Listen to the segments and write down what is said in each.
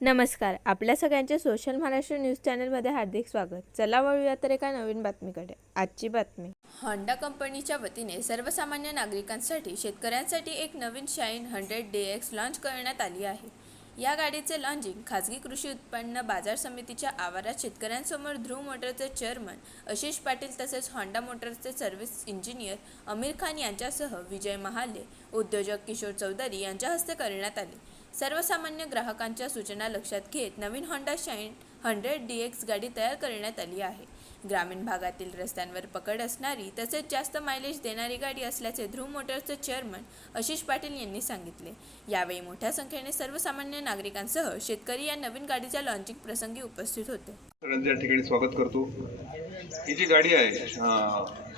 नमस्कार आपल्या सगळ्यांचे सोशल महाराष्ट्र न्यूज चॅनलमध्ये हार्दिक स्वागत. चला वळूया तर एका नवीन बातमीकडे. आजची बातमी. होंडा कंपनीच्या वतीने सर्वसामान्य नागरिकांसाठी शेतकऱ्यांसाठी एक नवीन Shine hundred D X launch करण्यात आली आहे. या गाडीचे लॉन्चिंग खाजगी कृषी उत्पन्न बाजार समितीच्या आवारात शेतकऱ्यांसमोर ध्रुव मोटरचे चेअरमन आशिष पाटील तसेच होंडा मोटर्सचे सर्व्हिस इंजिनियर आमिर खान यांच्यासह विजय महाले उद्योजक किशोर चौधरी यांच्या हस्ते करण्यात आले. सर्वसामान्य ग्राहकांच्या सूचना लक्षात घेत नवीन Honda Shine hundred D X गाडी तयार करण्यात आली आहे. ग्रामीण भागातील रस्त्यांवर पकड असणारी तसेच जास्त मायलेज देणारी गाडी असल्याचे ध्रुव मोटर्सचे चेअरमन आशिष पाटील यांनी सांगितले. यावेळी मोठ्या संख्येने सर्वसामान्य नागरिकांसह शेतकरी या नवीन गाडीच्या लॉन्चिंग प्रसंगी उपस्थित होते. सगळ्यांचं या ठिकाणी स्वागत करतो. ही जी गाडी आहे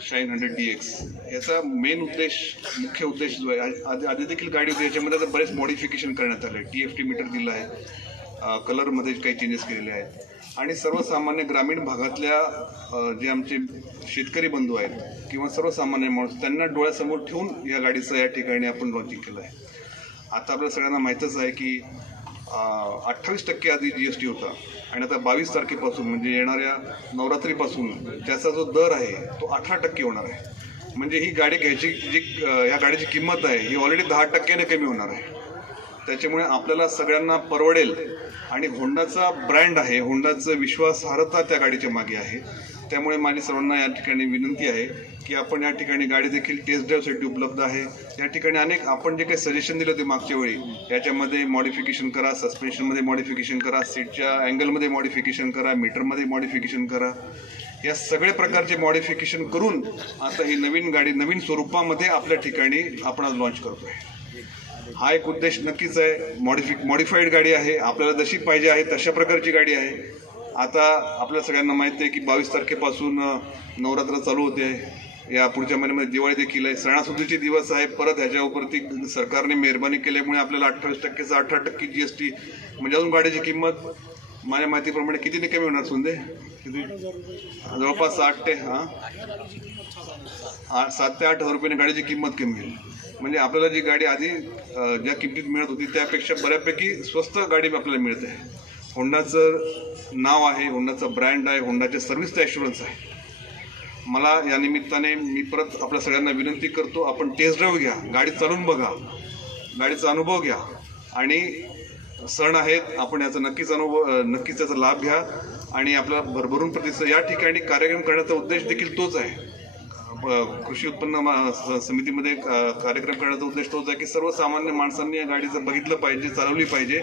शाईन हंड्रेड डी एक्स याचा मेन उद्देश मुख्य उद्देश जो आहे आधी आधी देखील गाडी होती. याच्यामध्ये आता बरेच मॉडिफिकेशन करण्यात आले. टी एफ टी मीटर दिलं आहे कलरमध्ये काही चेंजेस केलेले आहेत. आणि सर्वसामान्य ग्रामीण भागातल्या जे आमचे शेतकरी बंधू आहेत किंवा सर्वसामान्य माणूस त्यांना डोळ्यासमोर ठेवून या गाडीचं या ठिकाणी आपण लॉन्चिंग केलं आहे. आता आपल्या सगळ्यांना माहीतच आहे की अठ्ठावीस टक्के आधी जी एस टी होता आणि आता बावीस तारखेपासून म्हणजे येणाऱ्या नवरात्रीपासून त्याचा जो दर आहे तो अठरा टक्के होणार आहे. म्हणजे ही गाडी घ्यायची जी या गाडीची किंमत आहे ही ऑलरेडी दहा टक्क्याने कमी होणार आहे. त्याच्यामुळे आपल्याला सगळ्यांना परवडेल. आणि होंडाचा ब्रँड आहे होंडाचं विश्वासार्हता त्या गाडीच्या मागे आहे. त्यामुळे माझी सर्वांना या ठिकाणी विनंती आहे की आपण या ठिकाणी गाडी देखील टेस्ट ड्राईव्हसाठी उपलब्ध आहे. या ठिकाणी अनेक आपण जे काही सजेशन दिलं होते मागच्या वेळी याच्यामध्ये मॉडिफिकेशन करा सस्पेन्शनमध्ये मॉडिफिकेशन करा सीटच्या अँगलमध्ये मॉडिफिकेशन करा मीटरमध्ये मॉडिफिकेशन करा. या सगळे प्रकारचे मॉडिफिकेशन करून आता ही नवीन गाडी नवीन स्वरूपामध्ये आपल्या ठिकाणी आपण आज लॉन्च आहे हा एक उद्देश नक्कीच आहे. मॉडिफिक मॉडिफाईड गाडी आहे. आपल्याला जशी पाहिजे आहे तशा प्रकारची गाडी आहे. आता आपल्या सगळ्यांना माहिती आहे की बावीस तारखेपासून नवरात्र चालू होते. या पुढच्या महिन्यामध्ये दिवाळी देखील आहे. सणासुदीचे दिवस आहे परत ह्याच्यावरती सरकारने मेहरबानी केल्यामुळे आपल्याला अठ्ठावीस टक्केचं अठरा टक्के जी एस टी म्हणजे अजून गाडीची किंमत माझ्या माहितीप्रमाणे किती कमी होणार सुंदे? किती? जवळपास साठ ते हां. आठ सात ते आठ हजार रुपयाने गाडीची किंमत कमी होईल. म्हणजे आपल्याला जी गाडी आधी ज्या किमतीत मिळत होती त्यापेक्षा बऱ्यापैकी स्वस्त गाडी आपल्याला मिळते. होंडाचं नाव आहे होंडाचा ब्रँड आहे होंडाचे सर्व्हिस ॲश्युरन्स आहे. मला या निमित्ताने मी परत आपल्या सगळ्यांना विनंती करतो आपण टेस्ट ड्राईव्ह घ्या गाडी चालून बघा गाडीचा अनुभव घ्या. आणि सण आहेत आपण याचा नक्कीच अनुभव नक्कीच त्याचा लाभ घ्या. आणि आपला भरभरून प्रतिसाद या ठिकाणी कार्यक्रम करण्याचा उद्देश देखील तोच आहे. ब- कृषी उत्पन्न स- समितीमध्ये कार्यक्रम करण्याचा उद्देश तोच आहे की सर्वसामान्य माणसांनी या गाडीचं बघितलं पाहिजे चालवली पाहिजे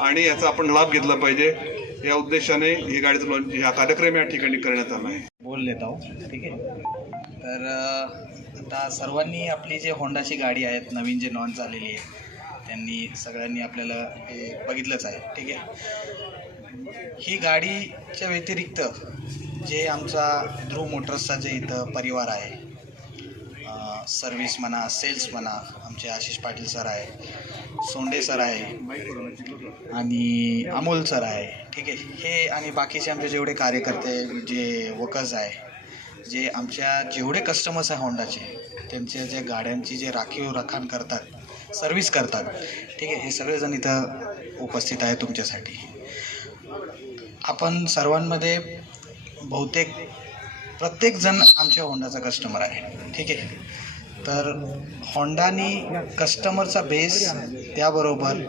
आणि याचा आपण लाभ घेतला पाहिजे या उद्देशाने ही गाडीचं लॉन्च हा कार्यक्रम या ठिकाणी करण्यात आला आहे. बोल लेता हूँ ठीक आहे. तर आता सर्वांनी आपली जे होंडाची गाडी आहेत नवीन जे लॉन्च झालेली आहे त्यांनी सगळ्यांनी आपल्याला हे बघितलंच आहे. ठीक आहे. ही गाडीच्या व्यतिरिक्त जे आमचा ध्रुव मोटर्सचा जे इथं परिवार आहे सर्विस म्हणा सेल्स म्हणा आमचे आशिष पाटील सर आहे सोंडे सर आहे आणि अमोल सर आहे ठीक आहे? हे आणि बाकीचे आमचे जेवढे कार्यकर्ते जे वर्कर्स आहे जे आमच्या जेवढे कस्टमर्स आहे होंडाचे त्यांच्या ज्या गाड्यांची जे राखीव रखाण करतात सर्व्हिस करतात ठीक आहे? हे सगळेजण इथं उपस्थित आहे तुमच्यासाठी. आपण सर्वांमध्ये बहुतेक प्रत्येकजण आमच्या होंडाचा कस्टमर आहे. ठीक आहे? तर होंडानी कस्टमरचा बेस त्याबरोबर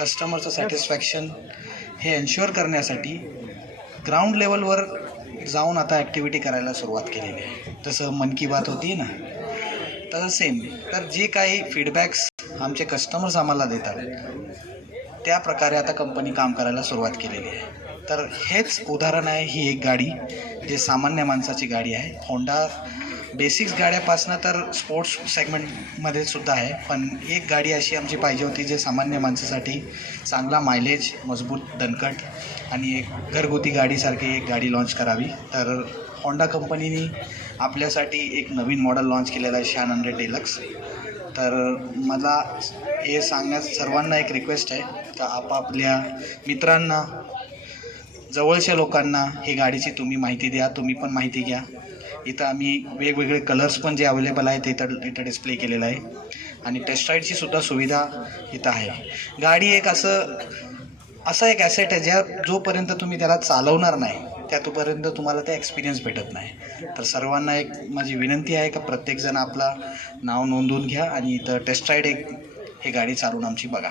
कस्टमरचं सॅटिस्फॅक्शन हे एन्श्युअर करण्यासाठी ग्राउंड लेवलवर जाऊन आता ॲक्टिव्हिटी करायला सुरुवात केलेली आहे. जसं मन की बात होती ना? तसं सेम तर जे काही फीडबॅक्स आमचे कस्टमर्स आम्हाला देतात त्या प्रकारे आता कंपनी काम करायला सुरुवात केलेली आहे. तर हेच उदाहरण आहे ही एक गाडी जे सामान्य माणसाची गाडी आहे. होंडा बेसिक्स गाड्यापासनं तर स्पोर्ट्स सेगमेंटमध्ये सुद्धा आहे. पण एक गाडी अशी आमची पाहिजे होती जे सामान्य माणसासाठी चांगला मायलेज मजबूत दणकट आणि एक घरगुती गाडीसारखी एक गाडी लॉन्च करावी. तर होंडा कंपनीने आपल्यासाठी एक नवीन मॉडेल लॉन्च केलेलं आहे शान हंड्रेड डिलक्स तर मला हे सांगण्यात सर्वांना एक रिक्वेस्ट आहे का आपापल्या मित्रांना जवळच्या लोकांना ही गाडीची तुम्ही माहिती द्या तुम्ही पण माहिती घ्या. इथं आम्ही वेगवेगळे कलर्स पण जे अवेलेबल आहेत इथं इथं डिस्प्ले केलेलं आहे. आणि टेस्ट राईडची सुद्धा सुविधा इथं आहे. गाडी एक असं असा एक ॲसेट आहे ज्या जोपर्यंत तुम्ही त्याला चालवणार नाही त्या तोपर्यंत तुम्हाला ते एक्सपिरियन्स भेटत नाही. तर सर्वांना एक माझी विनंती आहे का प्रत्येकजण आपला नाव नोंदवून घ्या आणि इथं टेस्ट राईड एक हे गाडी चालवून आमची बघा.